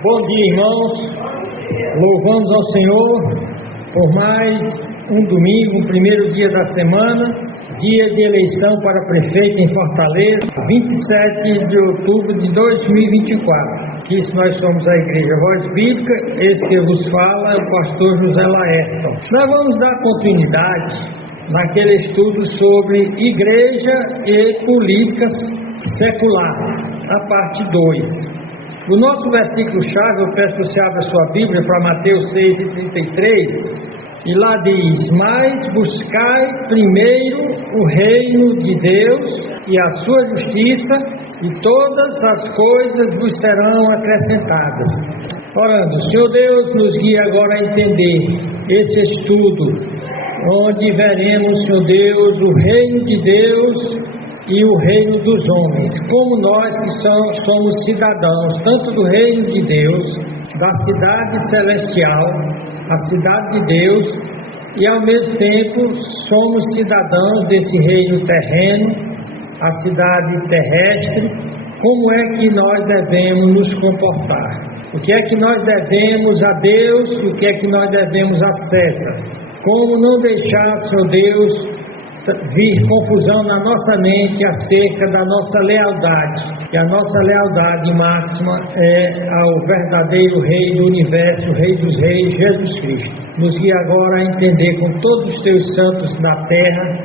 Bom dia, irmãos. Louvamos ao Senhor por mais um domingo, o primeiro dia da semana, dia de eleição para prefeito em Fortaleza, 27 de outubro de 2024. Que nós somos a Igreja Voz Bíblica, esse que vos fala é o pastor José Laerton. Nós vamos dar continuidade naquele estudo sobre igreja e políticas secular, a parte 2. O nosso versículo-chave, eu peço que você abra sua Bíblia para Mateus 6:33, e lá diz: mas buscai primeiro o reino de Deus e a sua justiça, e todas as coisas vos serão acrescentadas. Orando, Senhor Deus, nos guia agora a entender esse estudo, onde veremos, Senhor Deus, o reino de Deus e o reino dos homens, como nós que somos cidadãos, tanto do reino de Deus, da cidade celestial, a cidade de Deus, e ao mesmo tempo somos cidadãos desse reino terreno, a cidade terrestre. Como é que nós devemos nos comportar? O que é que nós devemos a Deus e o que é que nós devemos a César? Como não deixar, Senhor Deus, vir confusão na nossa mente acerca da nossa lealdade. E a nossa lealdade máxima é ao verdadeiro Rei do Universo, Rei dos Reis, Jesus Cristo. Nos guia agora a entender com todos os teus santos da terra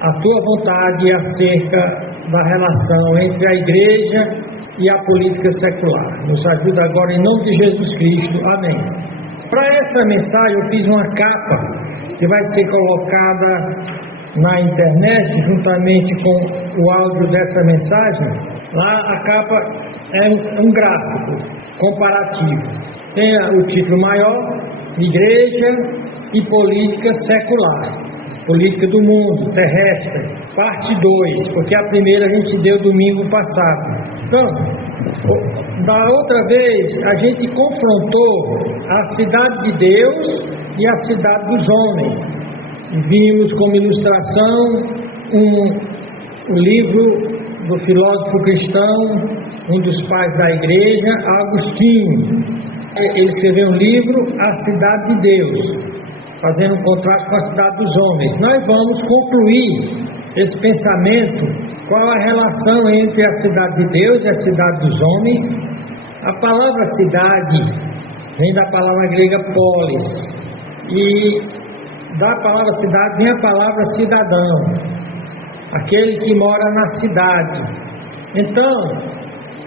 a tua vontade acerca da relação entre a igreja e a política secular. Nos ajuda agora em nome de Jesus Cristo. Amém. Para essa mensagem eu fiz uma capa que vai ser colocada na internet juntamente com o áudio dessa mensagem. Lá a capa é um gráfico comparativo. Tem o título maior: Igreja e Política Secular, Política do Mundo Terrestre, parte 2, porque a primeira a gente deu domingo passado. Então, da outra vez a gente confrontou a cidade de Deus e a cidade dos homens. Vimos como ilustração o livro do filósofo cristão, um dos pais da igreja, Agostinho. Ele escreveu um livro, A Cidade de Deus, fazendo um contraste com a cidade dos homens. Nós vamos concluir esse pensamento, qual a relação entre a cidade de Deus e a cidade dos homens. A palavra cidade vem da palavra grega polis, e da palavra cidade vem a palavra cidadão, aquele que mora na cidade. Então,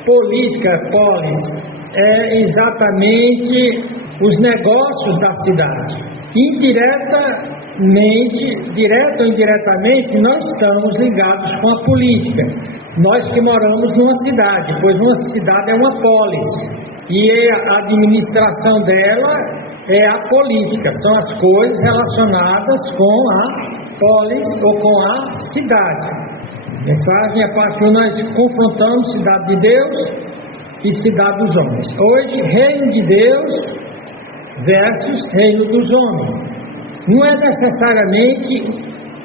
política, polis, é exatamente os negócios da cidade. Indiretamente, direta ou indiretamente, nós estamos ligados com a política. Nós que moramos numa cidade, pois uma cidade é uma polis, e a administração dela é a política, são as coisas relacionadas com a polis ou com a cidade. Mensagem a parte que nós confrontamos cidade de Deus e cidade dos homens. Hoje, reino de Deus versus reino dos homens. Não é necessariamente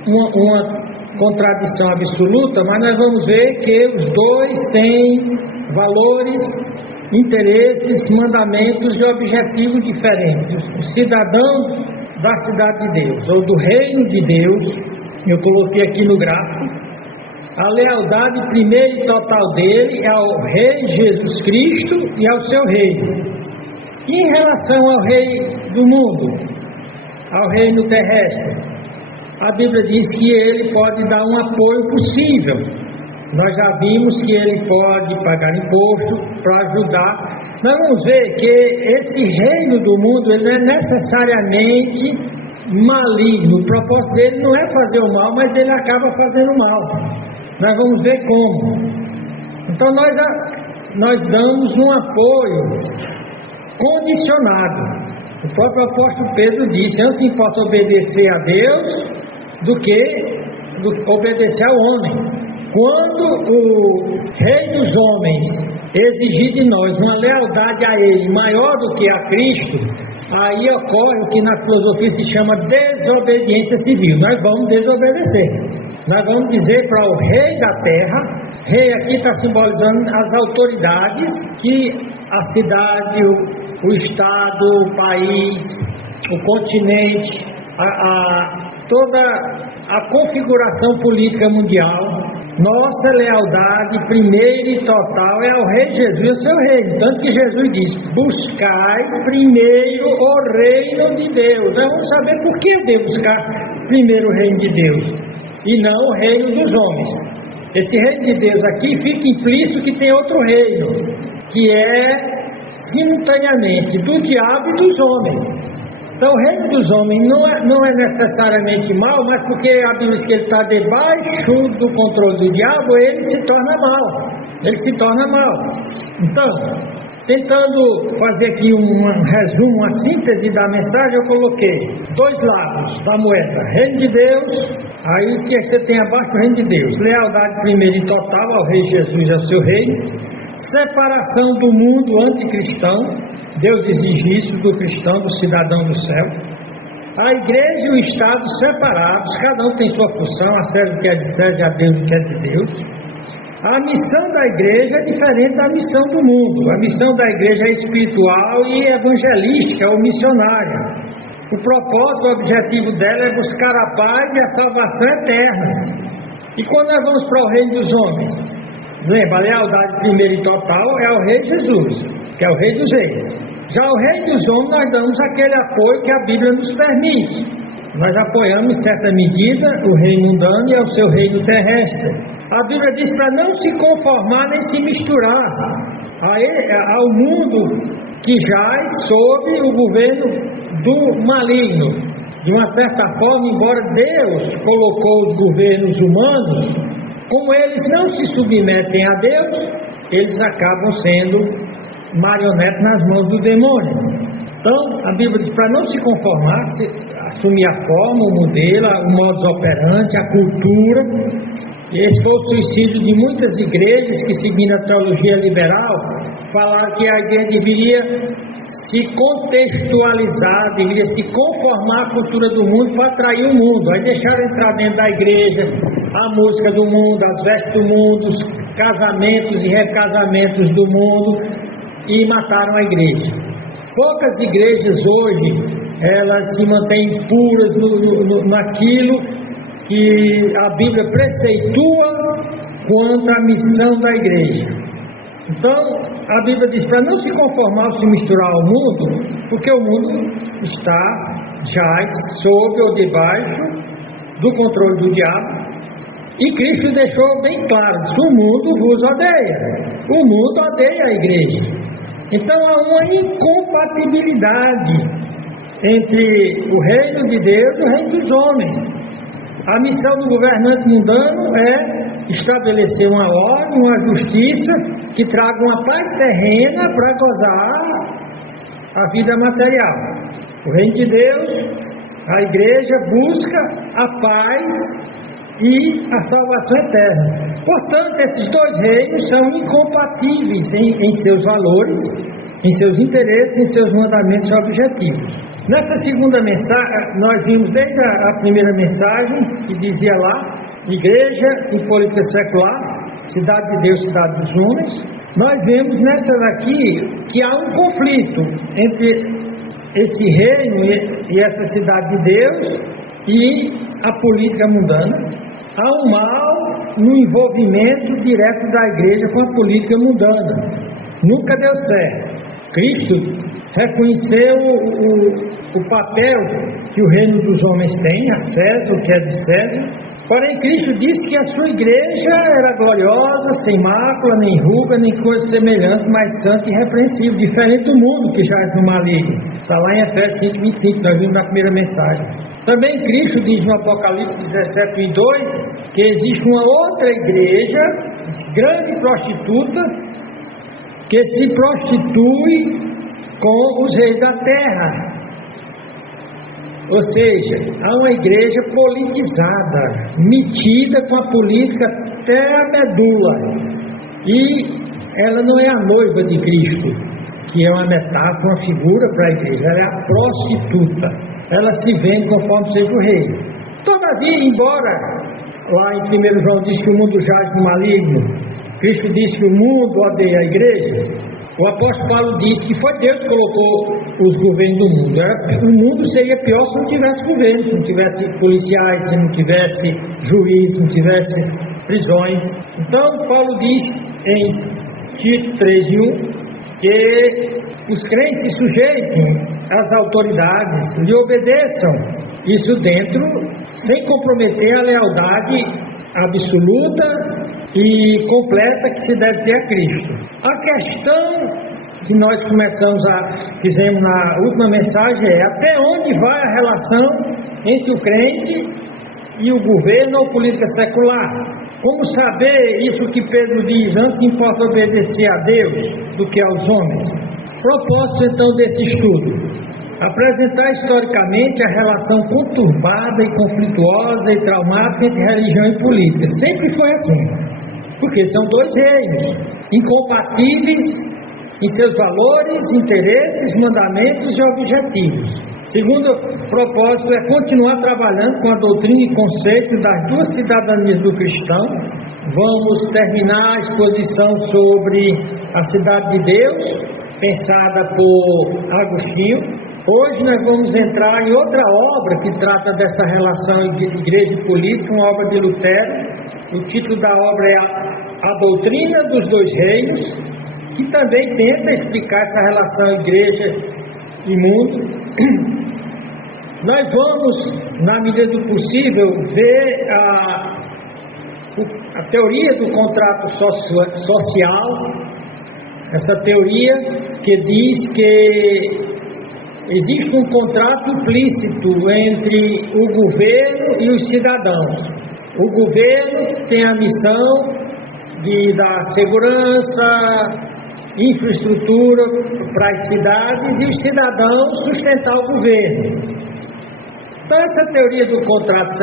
uma contradição absoluta, mas nós vamos ver que os dois têm valores, interesses, mandamentos e objetivos diferentes. O cidadão da cidade de Deus, ou do reino de Deus, eu coloquei aqui no gráfico, a lealdade primeira e total dele é ao Rei Jesus Cristo e ao seu reino. E em relação ao rei do mundo, ao reino terrestre, a Bíblia diz que ele pode dar um apoio possível. Nós já vimos que ele pode pagar imposto para ajudar. Nós vamos ver que esse reino do mundo ele não é necessariamente maligno. O propósito dele não é fazer o mal, mas ele acaba fazendo mal. Nós vamos ver como. Então nós damos um apoio condicionado. O próprio apóstolo Pedro disse: antes importa obedecer a Deus do que obedecer ao homem. Quando o Rei dos homens exigir de nós uma lealdade a ele maior do que a Cristo, aí ocorre o que na filosofia se chama desobediência civil. Nós vamos desobedecer. Nós vamos dizer para o Rei da terra Rei aqui está simbolizando as autoridades que a cidade, o estado, o país, o continente, toda a configuração política mundial. Nossa lealdade primeira e total é ao Rei Jesus e ao seu reino. Tanto que Jesus diz: buscai primeiro o reino de Deus. Nós vamos saber por que eu devo buscar primeiro o reino de Deus e não o reino dos homens. Esse reino de Deus aqui fica implícito que tem outro reino, que é simultaneamente do diabo e dos homens. Então o reino dos homens não é necessariamente mal, mas porque a Bíblia diz que ele está debaixo do controle do diabo, ele se torna mal. Ele se torna mal. Então, tentando fazer aqui um resumo, uma síntese da mensagem, eu coloquei dois lados da moeda: reino de Deus, aí o que você tem abaixo do reino de Deus? Lealdade primeira e total ao Rei Jesus e ao seu reino. Separação do mundo anticristão. Deus exige isso do cristão, do cidadão do céu. A igreja e o Estado separados, cada um tem sua função, a César o que é de César, a Deus o que é de Deus. A missão da igreja é diferente da missão do mundo. A missão da igreja é espiritual e evangelística ou missionária. O propósito, o objetivo dela é buscar a paz e a salvação eternas. E quando nós vamos para o reino dos homens? Lembra, a lealdade primeira e total é ao Rei Jesus, que é o Rei dos Reis. Já ao Rei dos Homens nós damos aquele apoio que a Bíblia nos permite. Nós apoiamos em certa medida o reino mundano e ao seu reino terrestre. A Bíblia diz para não se conformar nem se misturar ao mundo que jaz sob o governo do maligno. De uma certa forma, embora Deus colocou os governos humanos, como eles não se submetem a Deus, eles acabam sendo marionetes nas mãos do demônio. Então, a Bíblia diz para não se conformar, assumir a forma, o modelo, o modus operandi, a cultura. Esse foi o suicídio de muitas igrejas que, seguindo a teologia liberal, falaram que a igreja deveria se contextualizar, deveria se conformar à cultura do mundo para atrair o mundo. Aí deixaram entrar dentro da igreja a música do mundo, as vestes do mundo, os casamentos e recasamentos do mundo, e mataram a igreja. Poucas igrejas hoje, elas se mantêm puras naquilo que a Bíblia preceitua quanto à missão da igreja. Então, a Bíblia diz para não se conformar ou se misturar ao mundo, porque o mundo está já sob ou debaixo do controle do diabo. E Cristo deixou bem claro: o mundo vos odeia. O mundo odeia a igreja. Então há uma incompatibilidade entre o reino de Deus e o reino dos homens. A missão do governante mundano é estabelecer uma ordem, uma justiça que traga uma paz terrena para gozar a vida material. O reino de Deus, a igreja busca a paz e a salvação eterna. Portanto, esses dois reinos são incompatíveis em seus valores, em seus interesses, em seus mandamentos e objetivos. Nessa segunda mensagem, nós vimos desde a primeira mensagem, que dizia lá: igreja e política secular, cidade de Deus, cidade dos homens. Nós vemos nessa daqui que há um conflito entre esse reino e essa cidade de Deus e a política mundana. Há um mal no envolvimento direto da igreja com a política mundana. Nunca deu certo. Cristo reconheceu o papel que o reino dos homens tem, a César, o que é de César. Porém, Cristo disse que a sua igreja era gloriosa, sem mácula, nem ruga, nem coisa semelhante, mas santa e irrepreensível, diferente do mundo que jaz no maligno. Está lá em Efésios 5:25, nós vimos na primeira mensagem. Também Cristo diz no Apocalipse 17:2 que existe uma outra igreja, grande prostituta, que se prostitui com os reis da terra. Ou seja, há uma igreja politizada, metida com a política até a medula. E ela não é a noiva de Cristo, que é uma metáfora, uma figura para a igreja. Ela é a prostituta. Ela se vende conforme seja o rei. Todavia, embora lá em 1 João diz que o mundo jaz no maligno, Cristo disse que o mundo odeia a igreja. O apóstolo Paulo disse que foi Deus que colocou os governos do mundo. O mundo seria pior se não tivesse governo, se não tivesse policiais, se não tivesse juiz, se não tivesse prisões. Então, Paulo diz em Tito 3:1 que os crentes se sujeitem às autoridades, lhe obedeçam, isso dentro, sem comprometer a lealdade absoluta e completa que se deve ter a Cristo. A questão que nós fizemos na última mensagem é até onde vai a relação entre o crente e o governo ou política secular. Como saber isso que Pedro diz, antes importa obedecer a Deus do que aos homens? Propósito então desse estudo: apresentar historicamente a relação conturbada e conflituosa e traumática entre religião e política. Sempre foi assim, porque são dois reinos, incompatíveis em seus valores, interesses, mandamentos e objetivos. Segundo propósito é continuar trabalhando com a doutrina e conceitos das duas cidadanias do cristão. Vamos terminar a exposição sobre a cidade de Deus, pensada por Agostinho. Hoje nós vamos entrar em outra obra que trata dessa relação de igreja e política, uma obra de Lutero. O título da obra é A Doutrina dos Dois Reinos, que também tenta explicar essa relação igreja e mundo. Nós vamos, na medida do possível, ver a teoria do contrato social, essa teoria que diz que existe um contrato implícito entre o governo e os cidadãos. O governo tem a missão de dar segurança, infraestrutura para as cidades e os cidadãos sustentar o governo. Então essa teoria do contrato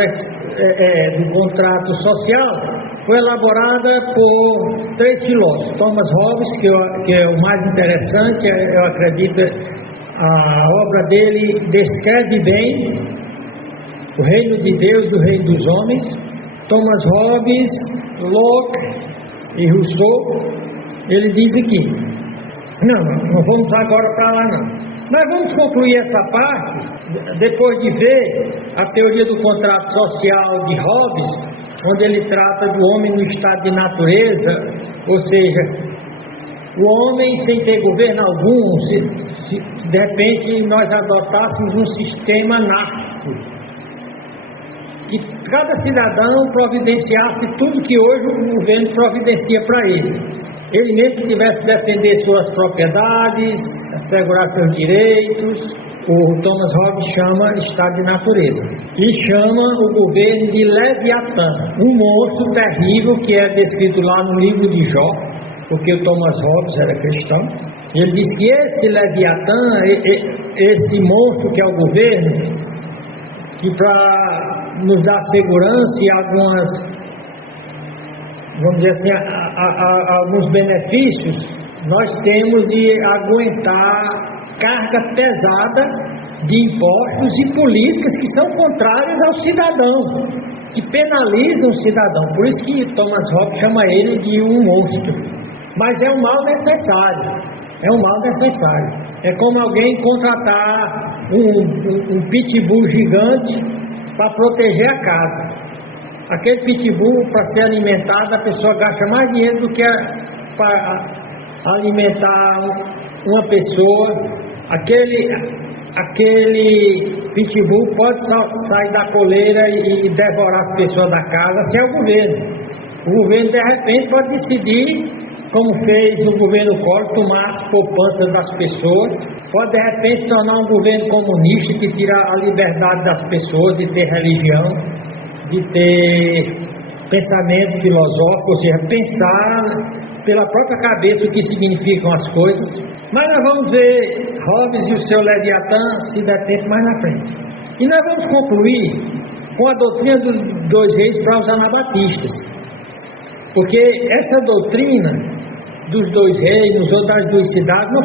social foi elaborada por três filósofos. Thomas Hobbes, que é o mais interessante, eu acredito, a obra dele descreve bem o reino de Deus do reino dos homens. Thomas Hobbes, Locke e Rousseau, ele diz aqui, não vamos agora para lá não. Mas vamos concluir essa parte, depois de ver a teoria do contrato social de Hobbes, onde ele trata do homem no estado de natureza, ou seja, o homem sem ter governo algum, se de repente nós adotássemos um sistema anárquico, que cada cidadão providenciasse tudo que hoje o governo providencia para ele. Ele mesmo tivesse que defender suas propriedades, assegurar seus direitos. O Thomas Hobbes chama estado de natureza. E chama o governo de Leviatã, um monstro terrível que é descrito lá no livro de Jó, porque o Thomas Hobbes era cristão. E ele diz que esse Leviatã, esse monstro que é o governo, que para nos dar segurança e algumas, vamos dizer assim, alguns benefícios, nós temos de aguentar carga pesada de impostos e políticas que são contrárias ao cidadão, que penalizam o cidadão. Por isso que Thomas Hobbes chama ele de um monstro. Mas é um mal necessário. É um mal necessário. É como alguém contratar um pitbull gigante para proteger a casa. Aquele pitbull, para ser alimentado, a pessoa gasta mais dinheiro do que para alimentar uma pessoa. Aquele pitbull pode sair da coleira e devorar as pessoas da casa, se é o governo. O governo, de repente, pode decidir, como fez o governo Collor, tomar as poupanças das pessoas. Pode, de repente, se tornar um governo comunista que tira a liberdade das pessoas de ter religião, de ter pensamento filosófico, ou seja, pensar pela própria cabeça o que significam as coisas. Mas nós vamos ver Hobbes e o seu Leviatã, se der tempo, mais na frente. E nós vamos concluir com a doutrina dos dois reis para os anabatistas. Porque essa doutrina dos dois reinos ou das duas cidades não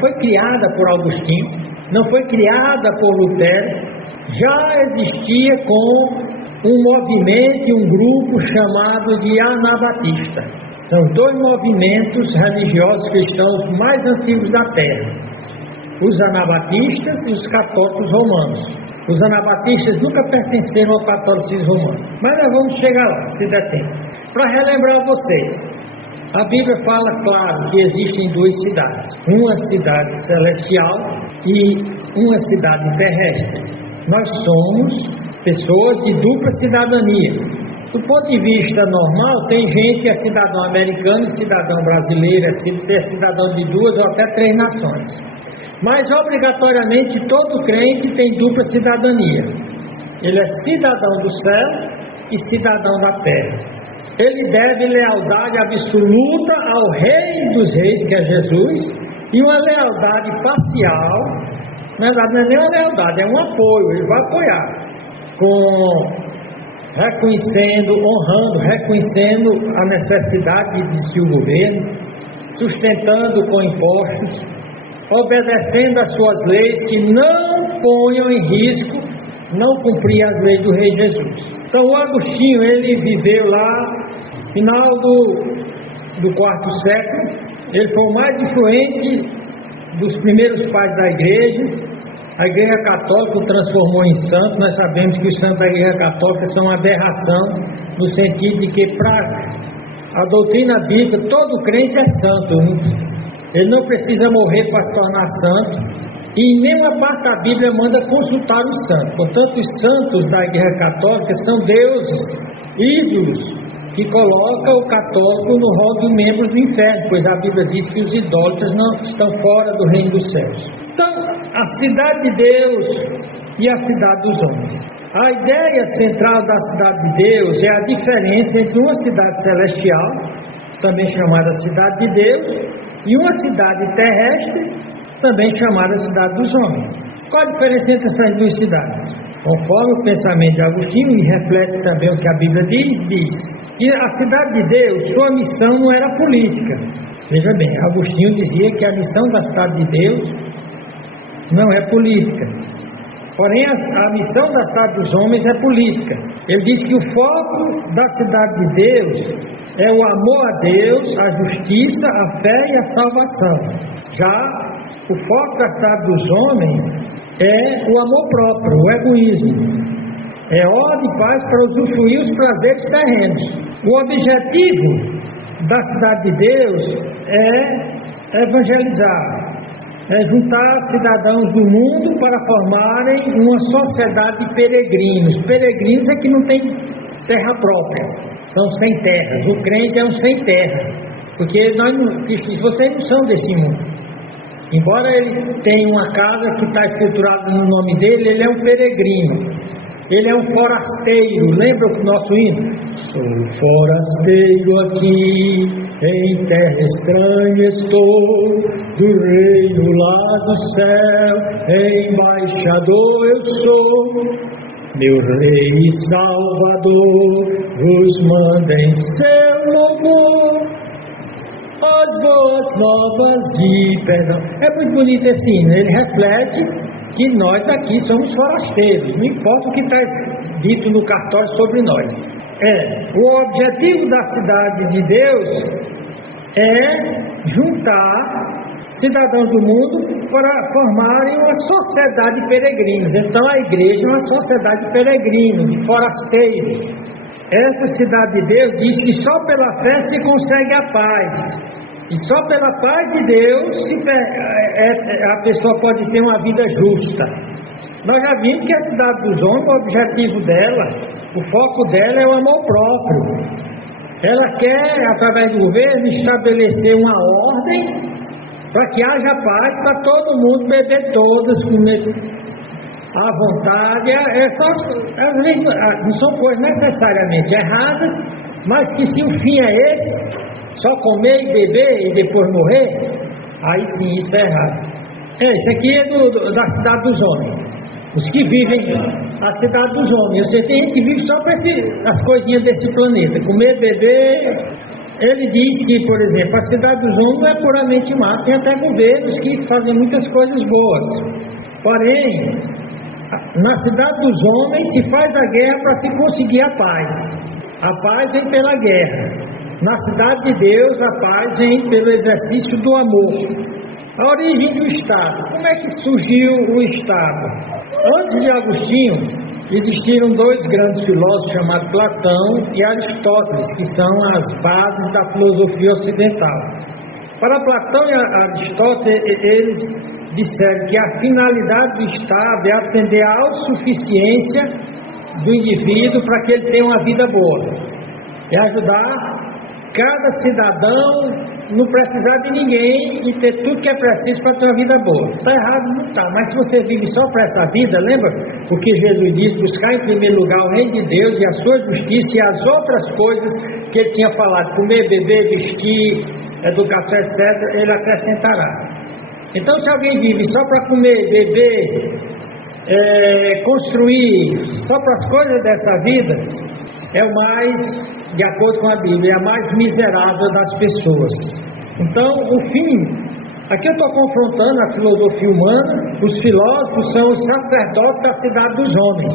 foi criada por Agostinho, não foi criada por Lutero, já existia com um movimento e um grupo chamado de Anabatista. São dois movimentos religiosos cristãos mais antigos da Terra: os anabatistas e os católicos romanos. Os anabatistas nunca pertenceram ao catolicismo romano, mas nós vamos chegar lá, se der tempo. Para relembrar vocês, a Bíblia fala, claro, que existem duas cidades: uma cidade celestial e uma cidade terrestre. Nós somos pessoas de dupla cidadania. Do ponto de vista normal, tem gente que é cidadão americano e cidadão brasileiro, é cidadão de duas ou até três nações. Mas obrigatoriamente todo crente tem dupla cidadania. Ele é cidadão do céu e cidadão da terra. Ele deve lealdade absoluta ao Rei dos Reis, que é Jesus, e uma lealdade parcial. Na verdade, não é nem uma lealdade, é um apoio. Ele vai apoiar, reconhecendo, honrando, reconhecendo a necessidade de existir o governo, sustentando com impostos, obedecendo às suas leis, que não ponham em risco não cumprir as leis do Rei Jesus. Então o Agostinho, ele viveu lá final do quarto século. Ele foi o mais influente dos primeiros pais da igreja. A igreja católica o transformou em santo. Nós sabemos que os santos da igreja católica são uma aberração, no sentido de que para a doutrina bíblica todo crente é santo. Ele não precisa morrer para se tornar santo, e em nenhuma parte da Bíblia manda consultar os santos. Portanto, os santos da igreja católica são deuses, ídolos, que colocam o católico no rol de membros do inferno, pois a Bíblia diz que os idólatras não estão fora do reino dos céus. Então, a cidade de Deus e a cidade dos homens. A ideia central da cidade de Deus é a diferença entre uma cidade celestial, também chamada cidade de Deus, e uma cidade terrestre, também chamada cidade dos homens. Qual a diferença entre essas duas cidades? Conforme o pensamento de Agostinho, e reflete também o que a Bíblia diz que a cidade de Deus, sua missão não era política. Veja bem, Agostinho dizia que a missão da cidade de Deus não é política. Porém, a missão da cidade dos homens é política. Ele diz que o foco da cidade de Deus é o amor a Deus, a justiça, a fé e a salvação. Já o foco da cidade dos homens é o amor próprio, o egoísmo. É ordem e paz para usufruir os prazeres terrenos. O objetivo da cidade de Deus é evangelizar, é juntar cidadãos do mundo para formarem uma sociedade de peregrinos. Peregrinos é que não tem terra própria, são sem terras. O crente é um sem terra, porque vocês não são desse mundo. Embora ele tenha uma casa que está escriturada no nome dele, ele é um peregrino. Ele é um forasteiro. Lembra o nosso hino? Sou forasteiro aqui, em terra estranha estou, do reino lá do céu, embaixador eu sou. Meu Rei e Salvador vos manda em seu louvor as boas novas de perdão. É muito bonito esse hino. Ele reflete que nós aqui somos forasteiros, não importa o que está dito no cartório sobre nós. O objetivo da cidade de Deus é juntar cidadãos do mundo para formarem uma sociedade de peregrinos. Então a igreja é uma sociedade de peregrinos, de forasteiros. Essa cidade de Deus diz que só pela fé se consegue a paz. E só pela paz de Deus a pessoa pode ter uma vida justa. Nós já vimos que a cidade dos homens, o objetivo dela, o foco dela é o amor próprio. Ela quer, através do governo, estabelecer uma ordem para que haja paz para todo mundo beber todas, comer à vontade. Não são coisas necessariamente erradas, mas que se o fim é esse, só comer e beber e depois morrer, aí sim isso é errado. Isso aqui é da cidade dos homens. Os que vivem a cidade dos homens. Você tem gente que vive só para as coisinhas desse planeta, comer, beber. Ele diz que, por exemplo, a cidade dos homens não é puramente má, tem até governos que fazem muitas coisas boas. Porém, na cidade dos homens se faz a guerra para se conseguir a paz. A paz vem pela guerra. Na cidade de Deus, a paz vem pelo exercício do amor. A origem do Estado. Como é que surgiu o Estado? Antes de Agostinho, existiram dois grandes filósofos chamados Platão e Aristóteles, que são as bases da filosofia ocidental. Para Platão e Aristóteles, eles disseram que a finalidade do Estado é atender à autossuficiência do indivíduo para que ele tenha uma vida boa. É ajudar cada cidadão não precisar de ninguém e ter tudo que é preciso para ter uma vida boa. Está errado? Não está. Mas se você vive só para essa vida, lembra o que Jesus disse? Buscar em primeiro lugar o reino de Deus e a sua justiça e as outras coisas que ele tinha falado, comer, beber, vestir, educação, etc., ele acrescentará. Então, se alguém vive só para comer, beber, construir, só para as coisas dessa vida, é o mais, de acordo com a Bíblia, é a mais miserável das pessoas. Então, o fim, aqui eu estou confrontando a filosofia humana. Os filósofos são os sacerdotes da cidade dos homens.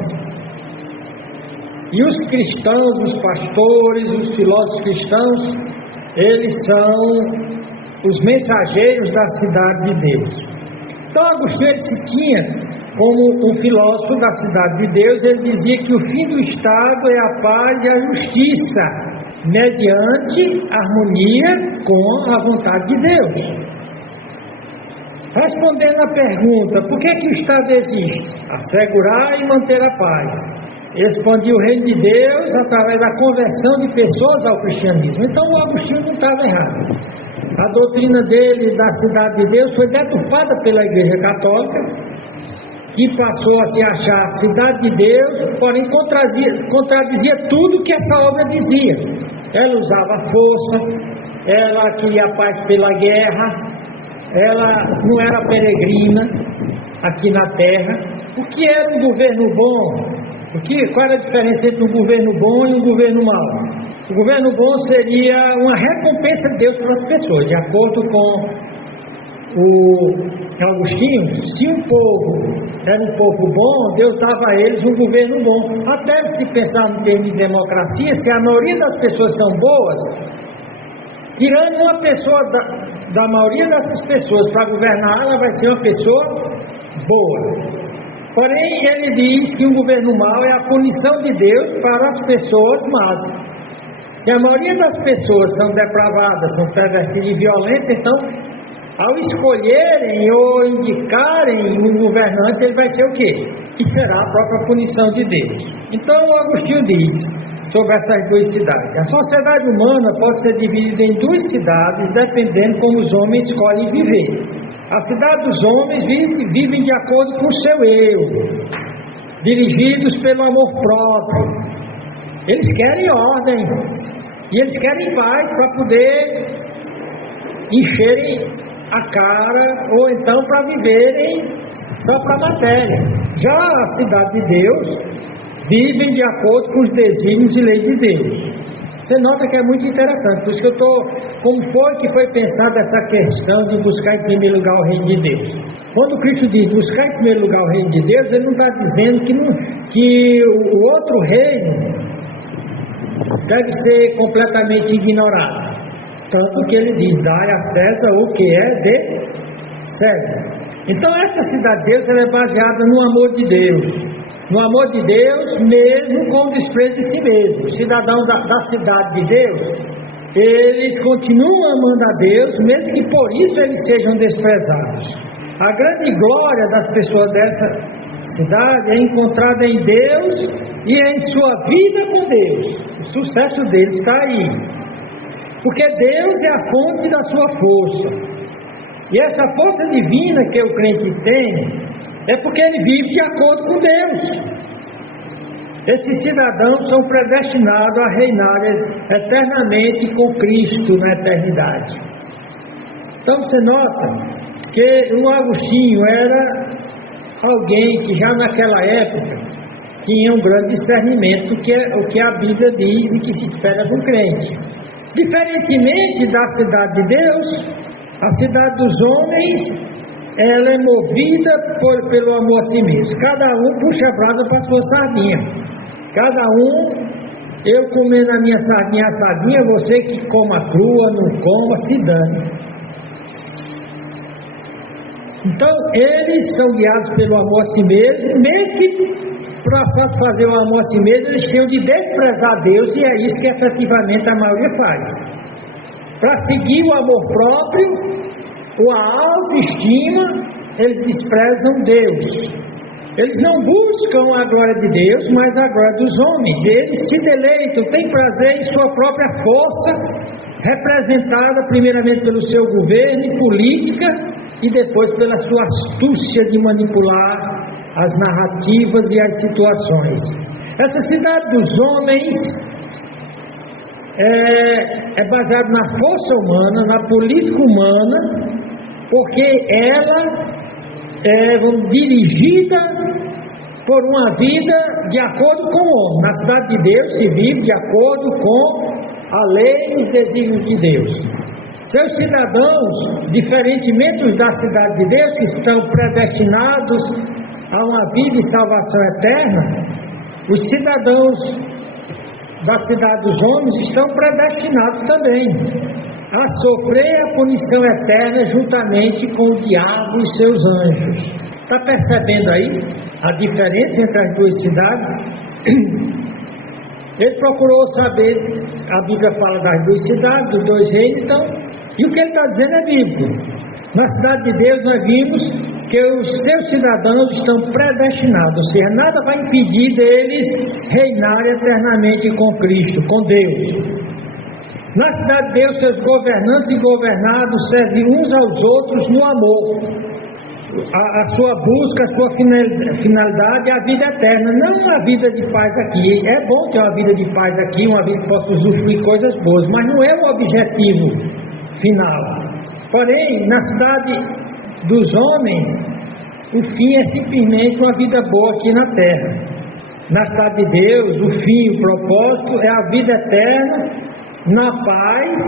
E os cristãos, os pastores, os filósofos cristãos, eles são os mensageiros da cidade de Deus. Então, Agostinho se tinha como um filósofo da cidade de Deus. Ele dizia que o fim do Estado é a paz e a justiça, mediante harmonia com a vontade de Deus. Respondendo à pergunta, por que o Estado existe? Assegurar e manter a paz, expandir o reino de Deus através da conversão de pessoas ao cristianismo. Então o Agostinho não estava errado. A doutrina dele da cidade de Deus foi deturpada pela Igreja Católica, que passou a se achar a cidade de Deus, porém contradizia tudo que essa obra dizia. Ela usava força, ela queria a paz pela guerra, ela não era peregrina aqui na terra. O que era um governo bom? Qual era a diferença entre um governo bom e um governo mau? O governo bom seria uma recompensa de Deus para as pessoas, de acordo com o Agostinho. Se um povo era um povo bom, Deus dava a eles um governo bom. Até se pensar no termo de democracia, se a maioria das pessoas são boas, tirando uma pessoa da maioria dessas pessoas para governar, ela vai ser uma pessoa boa. Porém, ele diz que um governo mau é a punição de Deus para as pessoas más. Se a maioria das pessoas são depravadas, são pervertidas e violentas, então, ao escolherem ou indicarem um governante, ele vai ser o quê? Que será a própria punição de Deus. Então, o Agostinho diz sobre essas duas cidades: a sociedade humana pode ser dividida em duas cidades, dependendo como os homens escolhem viver. A cidade dos homens vivem de acordo com o seu eu, dirigidos pelo amor próprio. Eles querem ordem e eles querem paz para poder encherem a cara, ou então para viverem só para a matéria. Já a cidade de Deus vivem de acordo com os desígnios e leis de Deus. Você nota que é muito interessante, por isso que eu estou... Como foi que foi pensada essa questão de buscar em primeiro lugar o reino de Deus? Quando Cristo diz buscar em primeiro lugar o reino de Deus, ele não está dizendo que o outro reino deve ser completamente ignorado. Tanto que ele diz: dai a César o que é de César. Então essa cidade de Deus, ela é baseada no amor de Deus. No amor de Deus, mesmo com o desprezo de si mesmo. Os cidadãos da cidade de Deus, eles continuam amando a Deus, mesmo que por isso eles sejam desprezados. A grande glória das pessoas dessa cidade é encontrada em Deus e em sua vida com Deus. O sucesso deles está aí, porque Deus é a fonte da sua força. E essa força divina que o crente tem é porque ele vive de acordo com Deus. Esses cidadãos são predestinados a reinar eternamente com Cristo na eternidade. Então você nota que o Agostinho era alguém que já naquela época tinha um grande discernimento, que é o que a Bíblia diz e que se espera do crente. Diferentemente da cidade de Deus, a cidade dos homens, ela é movida pelo amor a si mesmo. Cada um puxa a brasa para a sua sardinha. Cada um eu comendo a minha sardinha assadinha, você que coma crua, não coma, se dane. Então, eles são guiados pelo amor a si mesmo, mesmo que para fazer o amor a si mesmo, eles tinham de desprezar Deus, e é isso que efetivamente a maioria faz. Para seguir o amor próprio, ou a autoestima, eles desprezam Deus. Eles não buscam a glória de Deus, mas a glória dos homens. Eles se deleitam, têm prazer em sua própria força, representada primeiramente pelo seu governo e política, e depois pela sua astúcia de manipular as narrativas e as situações. Essa cidade dos homens é baseada na força humana, na política humana, porque ela é dirigida por uma vida de acordo com o homem. Na cidade de Deus se vive de acordo com a lei e os desígnios de Deus. Seus cidadãos, diferentemente da cidade de Deus, que estão predestinados a uma vida e salvação eterna, os cidadãos da cidade dos homens estão predestinados também a sofrer a punição eterna juntamente com o diabo e seus anjos. Está percebendo aí a diferença entre as duas cidades? Ele procurou saber, a Bíblia fala das duas cidades, dos dois reinos, então, e o que ele está dizendo é bíblico. Na cidade de Deus nós vimos que os seus cidadãos estão predestinados, ou seja, nada vai impedir deles reinarem eternamente com Cristo, com Deus. Na cidade de Deus, seus governantes e governados servem uns aos outros no amor. A sua busca, a sua finalidade é a vida eterna, não a vida de paz aqui. É bom ter uma vida de paz aqui, uma vida que possa usufruir coisas boas, mas não é o objetivo final. Porém, na cidade dos homens, o fim é simplesmente uma vida boa aqui na terra. Na cidade de Deus, o fim, o propósito é a vida eterna, na paz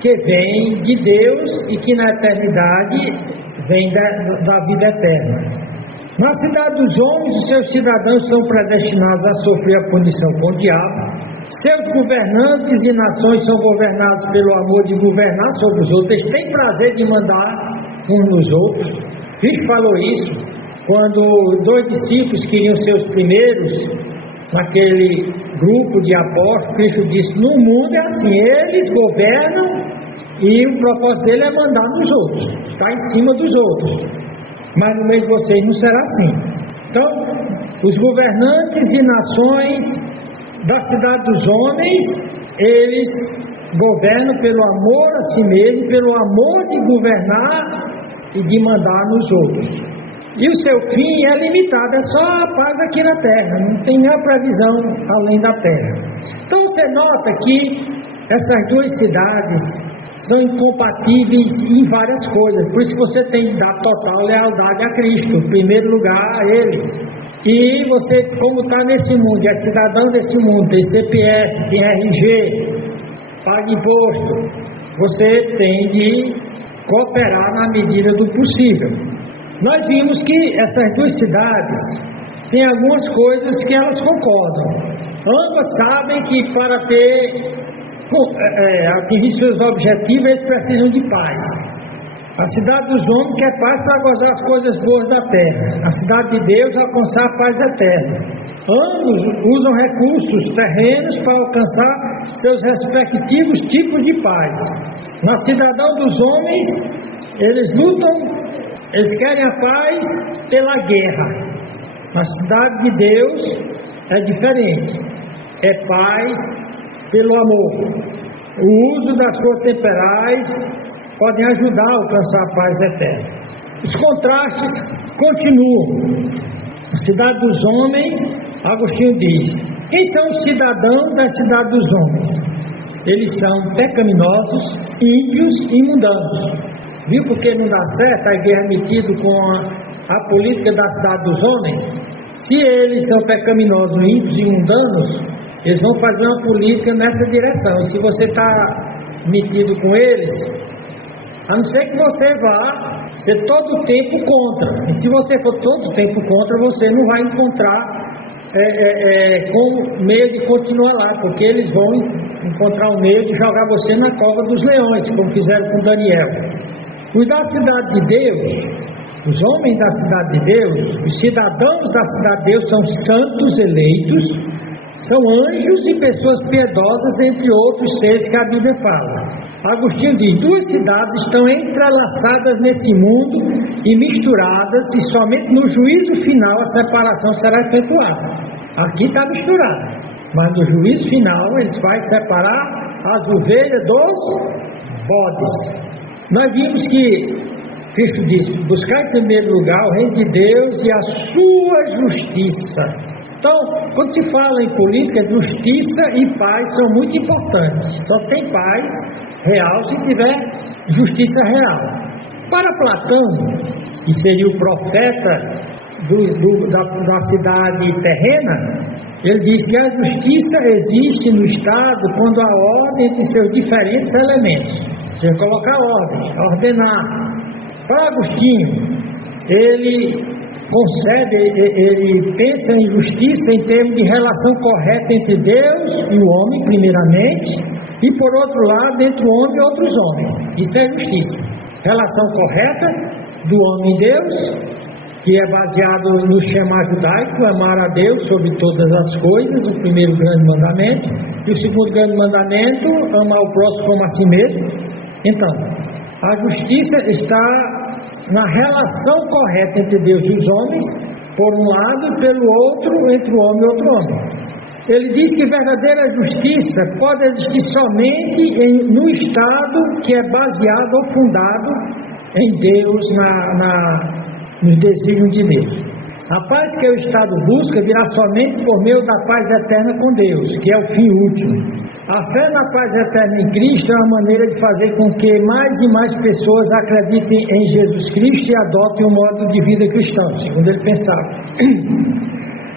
que vem de Deus e que na eternidade vem da vida eterna. Na cidade dos homens, os seus cidadãos são predestinados a sofrer a punição com o diabo. Seus governantes e nações são governados pelo amor de governar sobre os outros. Eles têm prazer de mandar uns nos outros. Cristo falou isso quando dois discípulos queriam ser os primeiros naquele grupo de apóstolos. Cristo disse: no mundo é assim, eles governam e o propósito dele é mandar nos outros, está em cima dos outros, mas no meio de vocês não será assim. Então, os governantes e nações da cidade dos homens, eles governam pelo amor a si mesmo, pelo amor de governar e de mandar nos outros. E o seu fim é limitado, é só a paz aqui na terra, não tem nenhuma previsão além da terra. Então você nota que essas duas cidades são incompatíveis em várias coisas, por isso que você tem que dar total lealdade a Cristo, em primeiro lugar a Ele. E você, como está nesse mundo, é cidadão desse mundo, tem CPF, tem RG, paga imposto, você tem de cooperar na medida do possível. Nós vimos que essas duas cidades têm algumas coisas que elas concordam. Ambas sabem que para atingir seus objetivos eles precisam de paz. A cidade dos homens quer paz para gozar as coisas boas da terra. A cidade de Deus alcançar a paz eterna. Ambos usam recursos terrenos para alcançar seus respectivos tipos de paz. Na cidadão dos homens, eles lutam, eles querem a paz pela guerra. Na cidade de Deus é diferente. É paz pelo amor. O uso das cores temporais podem ajudar a alcançar a paz eterna. Os contrastes continuam. A cidade dos homens, Agostinho diz: quem são os cidadãos da cidade dos homens? Eles são pecaminosos, ímpios e mundanos. Viu porque não dá certo a igreja metido com a política da cidade dos homens? Se eles são pecaminosos, ímpios e mundanos, eles vão fazer uma política nessa direção. E se você está metido com eles, a não ser que você vá ser todo o tempo contra. E se você for todo o tempo contra, você não vai encontrar com medo de continuar lá, porque eles vão encontrar o medo de jogar você na cova dos leões, como fizeram com Daniel. Os da cidade de Deus, os homens da cidade de Deus, os cidadãos da cidade de Deus são santos eleitos, são anjos e pessoas piedosas, entre outros seres que a Bíblia fala. Agostinho diz: duas cidades estão entrelaçadas nesse mundo e misturadas, e somente no juízo final a separação será efetuada. Aqui está misturada, mas no juízo final eles vão separar as ovelhas dos bodes. Nós vimos que Cristo disse: buscar em primeiro lugar o reino de Deus e a sua justiça. Então, quando se fala em política, justiça e paz são muito importantes. Só tem paz real se tiver justiça real. Para Platão, que seria o profeta da cidade terrena, ele diz que a justiça existe no Estado quando há ordem entre seus diferentes elementos. Você colocar ordem, ordenar. Para Agostinho, ele pensa em justiça em termos de relação correta entre Deus e o homem, primeiramente, e por outro lado, entre o homem e outros homens. Isso é justiça. Relação correta do homem e Deus, que é baseado no esquema judaico, amar a Deus sobre todas as coisas, o primeiro grande mandamento, e o segundo grande mandamento, amar o próximo como a si mesmo. Então, a justiça está na relação correta entre Deus e os homens, por um lado, e pelo outro, entre o homem e outro homem. Ele diz que verdadeira justiça pode existir somente no Estado que é baseado ou fundado em Deus, nos desígnios de Deus. A paz que o Estado busca virá somente por meio da paz eterna com Deus, que é o fim último. A fé na paz eterna em Cristo é uma maneira de fazer com que mais e mais pessoas acreditem em Jesus Cristo e adotem um modo de vida cristão, segundo ele pensava.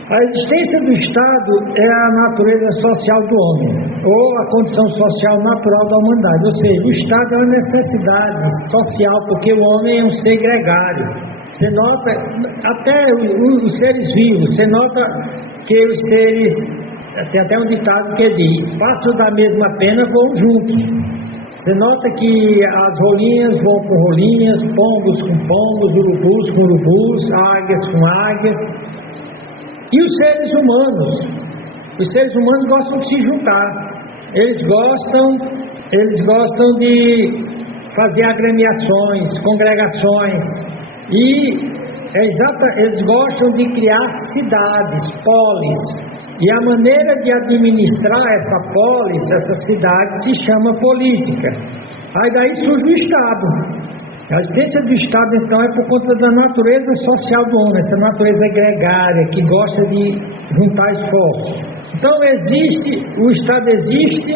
A existência do Estado é a natureza social do homem, ou a condição social natural da humanidade. Ou seja, o Estado é uma necessidade social, porque o homem é um ser gregário. Você nota, até os seres vivos, você nota que os seres, tem até um ditado que diz: passos da mesma pena voam juntos. Você nota que as rolinhas vão com rolinhas, pombos com pombos, urubus com urubus, águias com águias. E os seres humanos gostam de se juntar. Eles gostam de fazer agremiações, congregações. E eles gostam de criar cidades, polis. E a maneira de administrar essa polis, essa cidade, se chama política. Aí daí surge o Estado. A existência do Estado, então, é por conta da natureza social do homem, essa natureza gregária, que gosta de juntar esforços. Então o Estado existe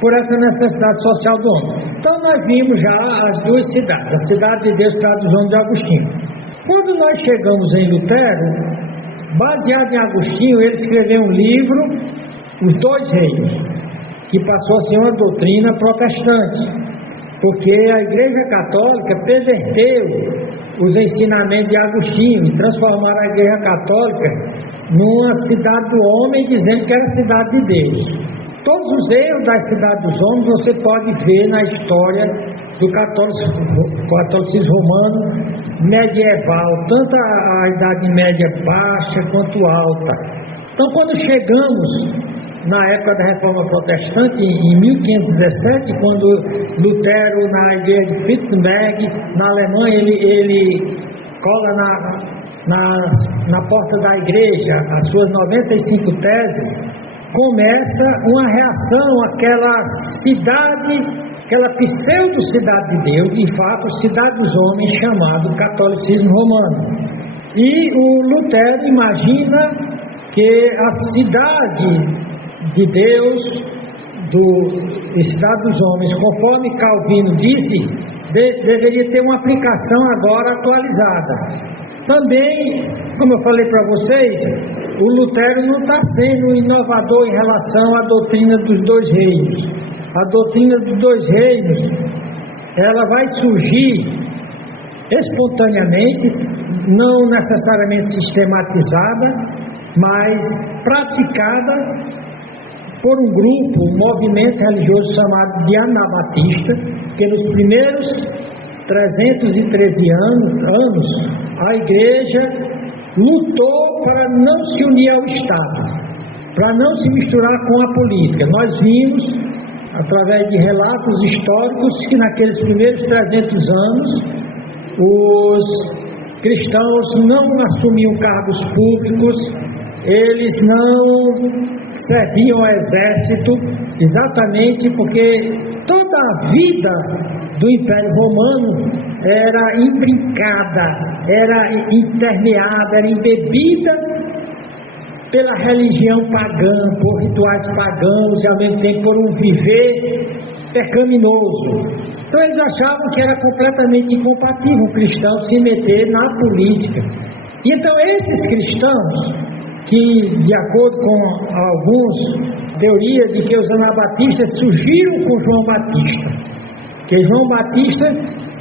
por essa necessidade social do homem. Então nós vimos já as duas cidades, a cidade de Deus, cidade dos homens de Agostinho. Quando nós chegamos em Lutero, baseado em Agostinho, ele escreveu um livro, Os Dois Reinos, que passou a ser uma doutrina protestante, porque a Igreja Católica perverteu os ensinamentos de Agostinho e transformaram a Igreja Católica numa cidade do homem, dizendo que era a cidade de Deus. Todos os erros da cidade dos homens você pode ver na história do catolicismo romano medieval, tanto a Idade Média baixa quanto alta. Então, quando chegamos na época da Reforma Protestante, em 1517, quando Lutero, na igreja de Wittenberg, na Alemanha, ele cola na porta da igreja as suas 95 teses, começa uma reação àquela cidade, aquela pseudo-cidade de Deus, de fato, cidade dos homens, chamado catolicismo romano. E o Lutero imagina que a cidade de Deus, cidade dos homens, conforme Calvino disse, deveria ter uma aplicação agora atualizada. Também, como eu falei para vocês, o Lutero não está sendo inovador em relação à doutrina dos dois reinos. A doutrina dos dois reinos, ela vai surgir espontaneamente, não necessariamente sistematizada, mas praticada por um grupo, um movimento religioso chamado de Anabatista, que nos primeiros 313 anos a igreja lutou para não se unir ao Estado, para não se misturar com a política. Nós vimos, através de relatos históricos, que naqueles primeiros 300 anos os cristãos não assumiam cargos públicos, eles não serviam ao exército, exatamente porque toda a vida do Império Romano era imbrincada, era intermeada, era embebida pela religião pagã, por rituais pagãos e ao mesmo tempo por um viver pecaminoso. Então eles achavam que era completamente incompatível um cristão se meter na política. E então esses cristãos, que de acordo com alguns teorias de que os anabatistas surgiram com João Batista, que João Batista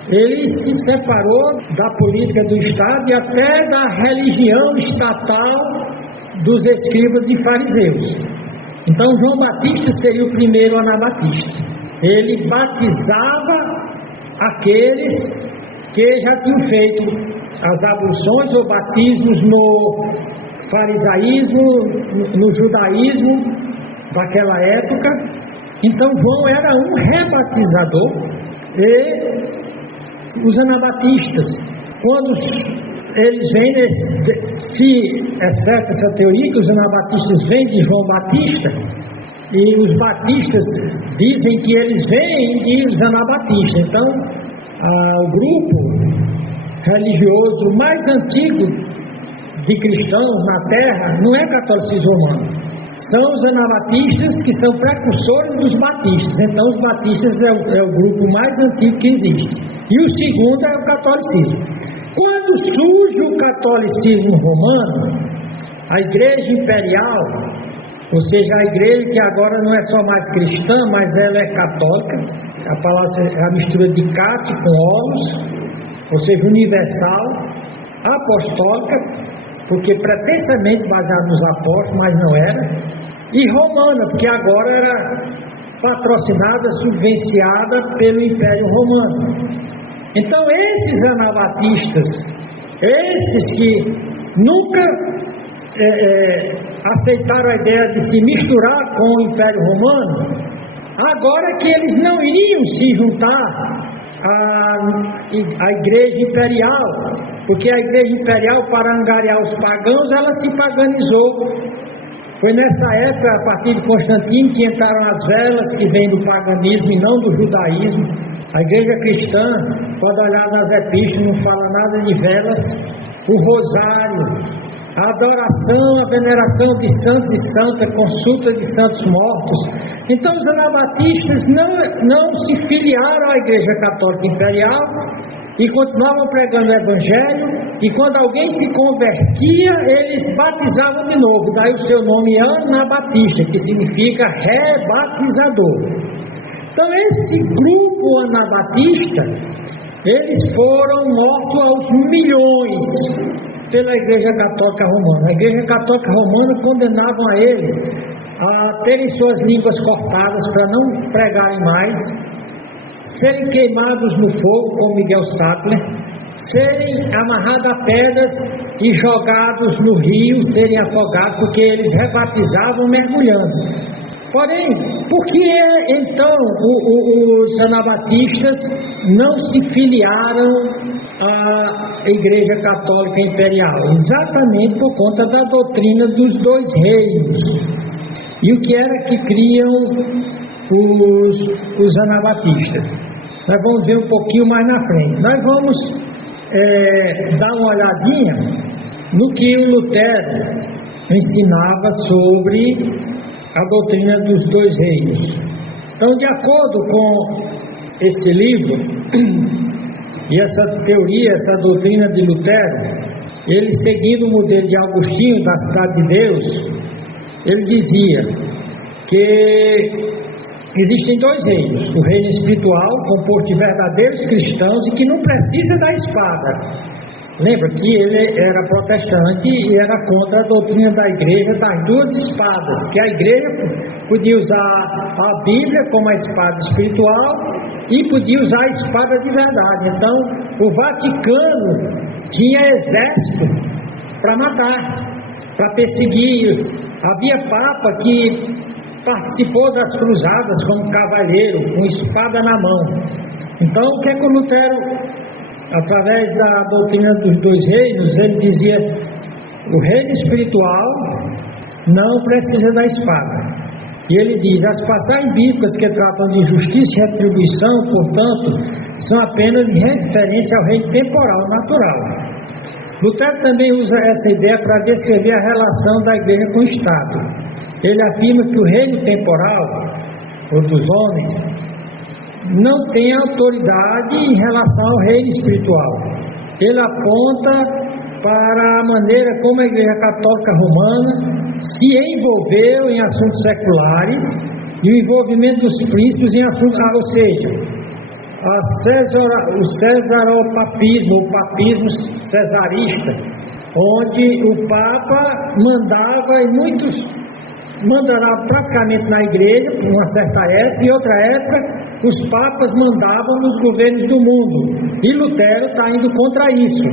ele se separou da política do Estado e até da religião estatal dos escribas e fariseus. Então João Batista seria o primeiro anabatista. Ele batizava aqueles que já tinham feito as abluções ou batismos no farisaísmo, no judaísmo daquela época. Então João era um rebatizador. E os anabatistas, quando eles vêm, se é certa essa teoria que os anabatistas vêm de João Batista, e os batistas dizem que eles vêm dos anabatistas. Então o grupo religioso mais antigo de cristãos na terra não é catolicismo romano, são os anabatistas, que são precursores dos batistas. Então os batistas é o grupo mais antigo que existe, e o segundo é o catolicismo. Quando surge o catolicismo romano, a igreja imperial, ou seja, a igreja que agora não é só mais cristã, mas ela é católica, a palavra é a mistura de cat com olos, ou seja, universal, apostólica, porque pretensamente baseado nos apóstolos, mas não era, e romana, porque agora era patrocinada, subvenciada pelo Império Romano. Então esses anabatistas, esses que nunca aceitaram a ideia de se misturar com o Império Romano, agora que eles não iriam se juntar à igreja imperial, porque a igreja imperial, para angariar os pagãos, ela se paganizou. Foi nessa época, a partir de Constantino, que entraram as velas, que vêm do paganismo e não do judaísmo. A igreja cristã, pode olhar nas epístolas, não fala nada de velas. O rosário, a adoração, a veneração de santos e santas, consulta de santos mortos. Então os anabatistas não se filiaram à igreja católica imperial e continuavam pregando o evangelho, e quando alguém se convertia, eles batizavam de novo. Daí o seu nome Anabatista, que significa rebatizador. Então esse grupo anabatista, eles foram mortos aos milhões pela Igreja Católica Romana. A Igreja Católica Romana condenavam a eles a terem suas línguas cortadas para não pregarem mais, serem queimados no fogo, como Miguel Sattler, serem amarrados a pedras e jogados no rio, serem afogados, porque eles rebatizavam mergulhando. Porém, por que então os anabatistas não se filiaram à Igreja Católica Imperial? Exatamente por conta da doutrina dos dois reinos. E o que era que criam os anabatistas? Nós vamos ver um pouquinho mais na frente. Nós vamos dar uma olhadinha no que o Lutero ensinava sobre a doutrina dos dois reinos. Então, de acordo com esse livro e essa teoria, essa doutrina de Lutero, ele, seguindo o modelo de Agostinho da Cidade de Deus, ele dizia que existem dois reinos: o reino espiritual, composto de verdadeiros cristãos e que não precisa da espada, Lembra que ele era protestante e era contra a doutrina da igreja das duas espadas, que a igreja podia usar a Bíblia como a espada espiritual e podia usar a espada de verdade. Então, o Vaticano tinha exército para matar, para perseguir. Havia papa que participou das cruzadas como cavalheiro, com espada na mão. Então, o que é que o Lutero, através da doutrina dos dois reinos, ele dizia: o reino espiritual não precisa da espada. E ele diz: as passagens bíblicas que tratam de justiça e retribuição, portanto, são apenas referência ao reino temporal, natural. Lutero também usa essa ideia para descrever a relação da igreja com o Estado. Ele afirma que o reino temporal, ou dos homens, não tem autoridade em relação ao reino espiritual. Ele aponta para a maneira como a Igreja Católica Romana se envolveu em assuntos seculares e o envolvimento dos príncipes em assuntos, ou seja, o cesaropapismo, o papismo cesarista, onde o Papa mandava, e muitos mandaram praticamente na igreja, em uma certa época, e outra época os papas mandavam nos governos do mundo, e Lutero está indo contra isso.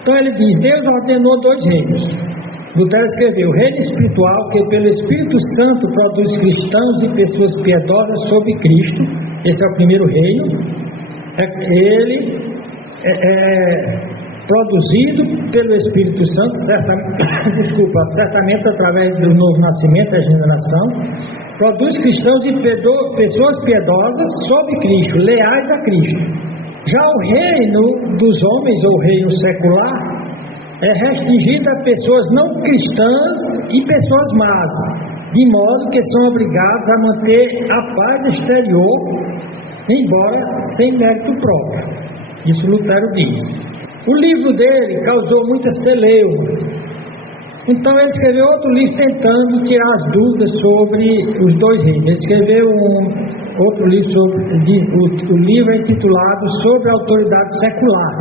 Então ele diz: Deus ordenou dois reinos. Lutero escreveu: o reino espiritual, que pelo Espírito Santo produz cristãos e pessoas piedosas sob Cristo. Esse é o primeiro reino. Ele é produzido pelo Espírito Santo, certamente através do novo nascimento, da regeneração. Produz cristãos e pessoas piedosas sob Cristo, leais a Cristo. Já o reino dos homens, ou reino secular, é restringido a pessoas não cristãs e pessoas más, de modo que são obrigados a manter a paz exterior, embora sem mérito próprio. Isso Lutero diz. O livro dele causou muita celeuma. Então ele escreveu outro livro tentando tirar as dúvidas sobre os dois reinos. Ele escreveu outro livro o livro é intitulado Sobre a Autoridade Secular,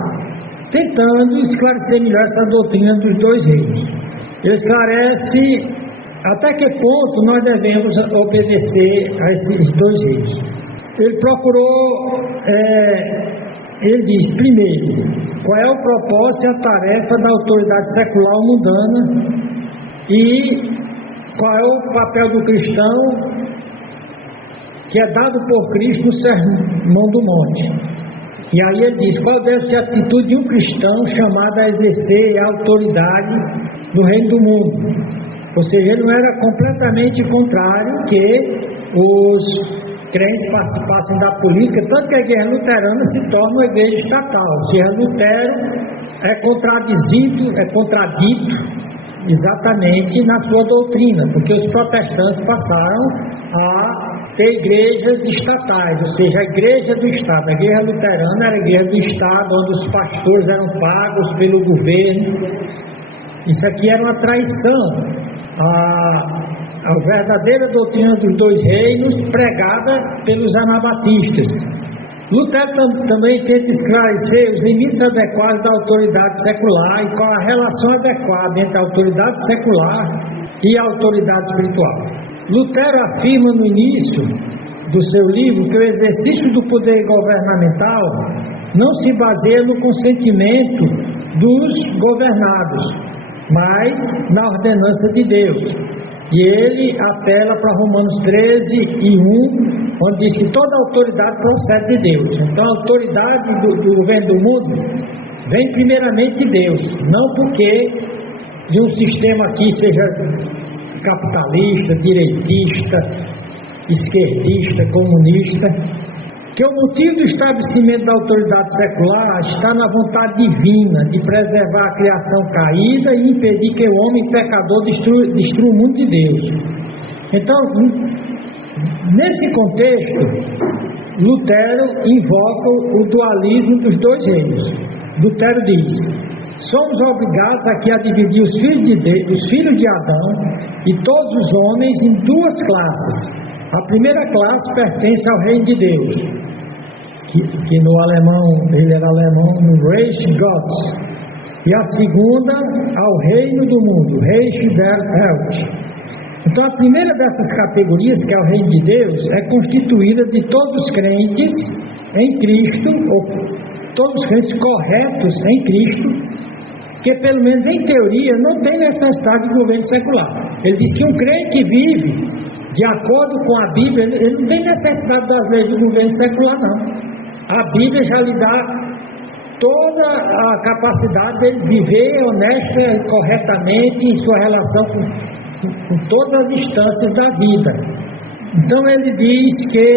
tentando esclarecer melhor essa doutrina dos dois reinos. Ele esclarece até que ponto nós devemos obedecer a esses dois reinos. Ele procurou, ele diz, primeiro, qual é o propósito e a tarefa da autoridade secular mundana e qual é o papel do cristão que é dado por Cristo no Sermão do Monte. E aí ele diz: qual deve ser a atitude de um cristão chamado a exercer a autoridade no reino do mundo. Ou seja, ele não era completamente contrário que os crentes participassem da política, tanto que a igreja luterana se torna uma igreja estatal. Ou seja, Lutero é contradito exatamente na sua doutrina, porque os protestantes passaram a ter igrejas estatais, ou seja, a igreja do Estado. A igreja luterana era a igreja do Estado, onde os pastores eram pagos pelo governo. Isso aqui era uma traição a verdadeira doutrina dos dois reinos pregada pelos anabatistas. Lutero também tenta esclarecer os limites adequados da autoridade secular e qual a relação adequada entre a autoridade secular e a autoridade espiritual. Lutero afirma no início do seu livro que o exercício do poder governamental não se baseia no consentimento dos governados, mas na ordenança de Deus. E ele apela para Romanos 13:1, onde diz que toda autoridade procede de Deus. Então a autoridade do governo do mundo vem primeiramente de Deus, não porque de um sistema aqui seja capitalista, direitista, esquerdista, comunista. Que o motivo do estabelecimento da autoridade secular está na vontade divina de preservar a criação caída e impedir que o homem pecador destrua o mundo de Deus. Então, nesse contexto, Lutero invoca o dualismo dos dois reinos. Lutero diz: somos obrigados aqui a dividir os filhos de Adão e todos os homens em duas classes. A primeira classe pertence ao reino de Deus, que no alemão, ele era alemão, no Reich Gottes, e a segunda ao reino do mundo, Reich der Welt. Então a primeira dessas categorias, que é o reino de Deus, é constituída de todos os crentes em Cristo, ou todos os crentes corretos em Cristo, que pelo menos em teoria não tem necessidade de governo secular. Ele diz que um crente vive de acordo com a Bíblia, ele não tem necessidade das leis do governo secular, não. A Bíblia já lhe dá toda a capacidade de viver honesta e corretamente em sua relação com todas as instâncias da vida. Então ele diz que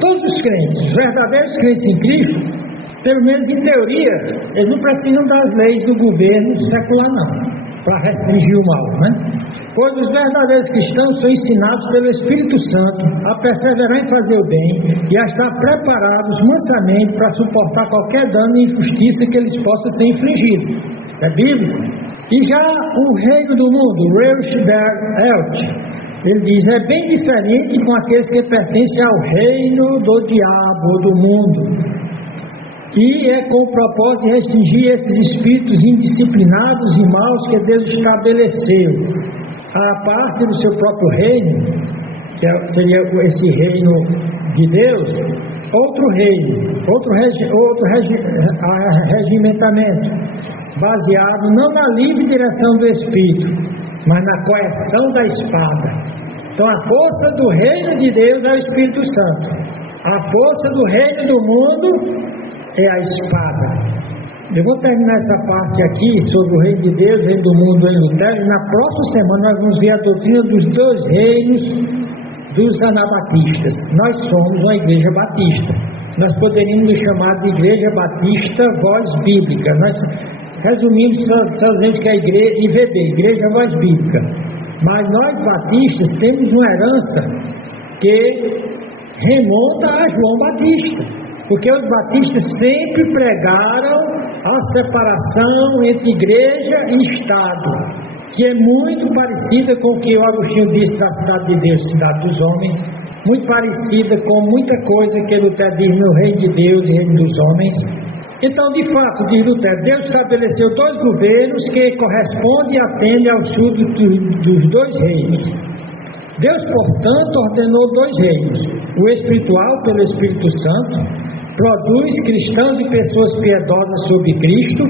todos os crentes, os verdadeiros crentes em Cristo, pelo menos em teoria, eles não precisam das leis do governo secular, não, para restringir o mal, né? Pois os verdadeiros cristãos são ensinados pelo Espírito Santo a perseverar em fazer o bem e a estar preparados mansamente para suportar qualquer dano e injustiça que eles possam ser infligidos. Isso é bíblico. E já o reino do mundo, Reich der Welt, ele diz, é bem diferente com aqueles que pertencem ao reino do diabo, do mundo. E é com o propósito de restringir esses espíritos indisciplinados e maus que Deus estabeleceu a parte do seu próprio reino, que seria esse reino de Deus, outro reino, outro regimentamento, baseado não na livre direção do Espírito, mas na coerção da espada. Então a força do reino de Deus é o Espírito Santo, a força do reino do mundo é a espada. Eu vou terminar essa parte aqui sobre o reino de Deus, o reino do mundo em Lutero, e na próxima semana nós vamos ver a doutrina dos dois reinos dos anabatistas. Nós somos uma igreja batista. Nós poderíamos nos chamar de igreja batista voz bíblica. Nós resumimos só dizendo que é igreja IVB, igreja voz bíblica. Mas nós batistas temos uma herança que remonta a João Batista. Porque os batistas sempre pregaram a separação entre igreja e Estado, que é muito parecida com o que o Agostinho disse da cidade de Deus, cidade dos homens, muito parecida com muita coisa que Lutero diz no reino de Deus e reino dos homens. Então, de fato, diz Lutero, Deus estabeleceu dois governos que correspondem e atendem aos súditos dos dois reinos. Deus, portanto, ordenou dois reinos, o espiritual pelo Espírito Santo, produz cristãos e pessoas piedosas sob Cristo,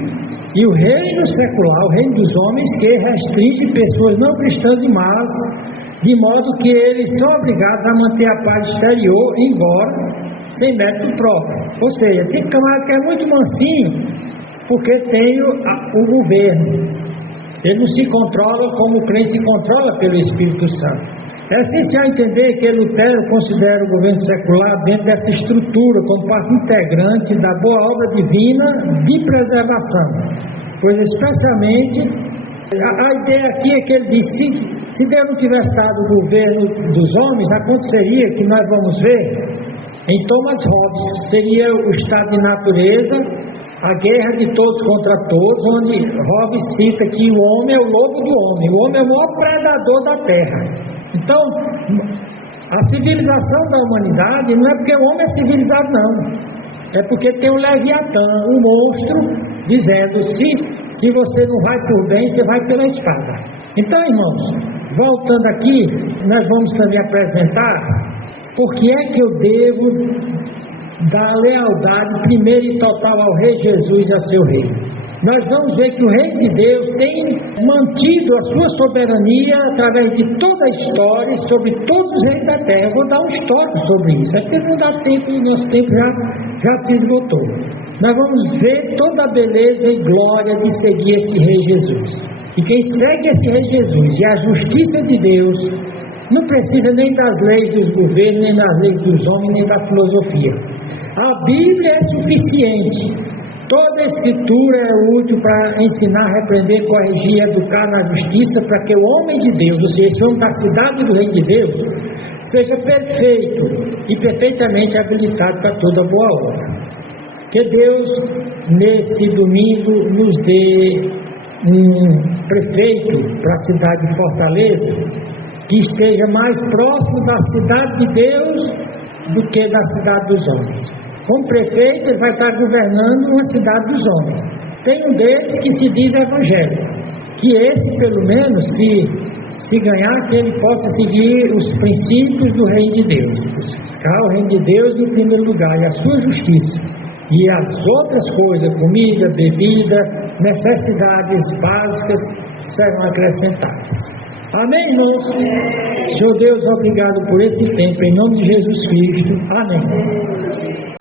e o reino secular, o reino dos homens, que restringe pessoas não cristãs e más, de modo que eles são obrigados a manter a paz exterior, embora sem mérito próprio. Ou seja, tem camarada que é muito mansinho, porque tem o governo. Ele não se controla como o crente se controla pelo Espírito Santo. É essencial entender que Lutero considera o governo secular dentro dessa estrutura como parte integrante da boa obra divina de preservação, pois especialmente a ideia aqui é que ele diz, se Deus não tivesse dado o governo dos homens, aconteceria que nós vamos ver em Thomas Hobbes, seria o estado de natureza, a guerra de todos contra todos, onde Hobbes cita que o homem é o lobo do homem, o homem é o maior predador da terra. Então, a civilização da humanidade não é porque o homem é civilizado, não. É porque tem um Leviatã, um monstro, dizendo, se você não vai por bem, você vai pela espada. Então, irmãos, voltando aqui, nós vamos também apresentar por que é que eu devo dar lealdade primeiro e total ao Rei Jesus e a seu reino. Nós vamos ver que o reino de Deus tem mantido a sua soberania através de toda a história, sobre todos os reinos da terra. Eu vou dar um histórico sobre isso, é porque não dá tempo, o nosso tempo já se esgotou. Nós vamos ver toda a beleza e glória de seguir esse Rei Jesus. E quem segue esse Rei Jesus e a justiça de Deus, não precisa nem das leis dos governos, nem das leis dos homens, nem da filosofia. A Bíblia é suficiente. Toda a Escritura é útil para ensinar, repreender, corrigir, educar na justiça, para que o homem de Deus, ou seja, esse homem da cidade do reino de Deus, seja perfeito e perfeitamente habilitado para toda boa obra. Que Deus, nesse domingo, nos dê um prefeito para a cidade de Fortaleza, que esteja mais próximo da cidade de Deus do que da cidade dos homens. Como prefeito, ele vai estar governando uma cidade dos homens. Tem um deles que se diz evangélico, que esse pelo menos se ganhar, que ele possa seguir os princípios do reino de Deus, buscar o reino de Deus em primeiro lugar e a sua justiça, e as outras coisas, comida, bebida, necessidades básicas serão acrescentadas. Amém, irmãos? Senhor Deus, obrigado por esse tempo, em nome de Jesus Cristo. Amém.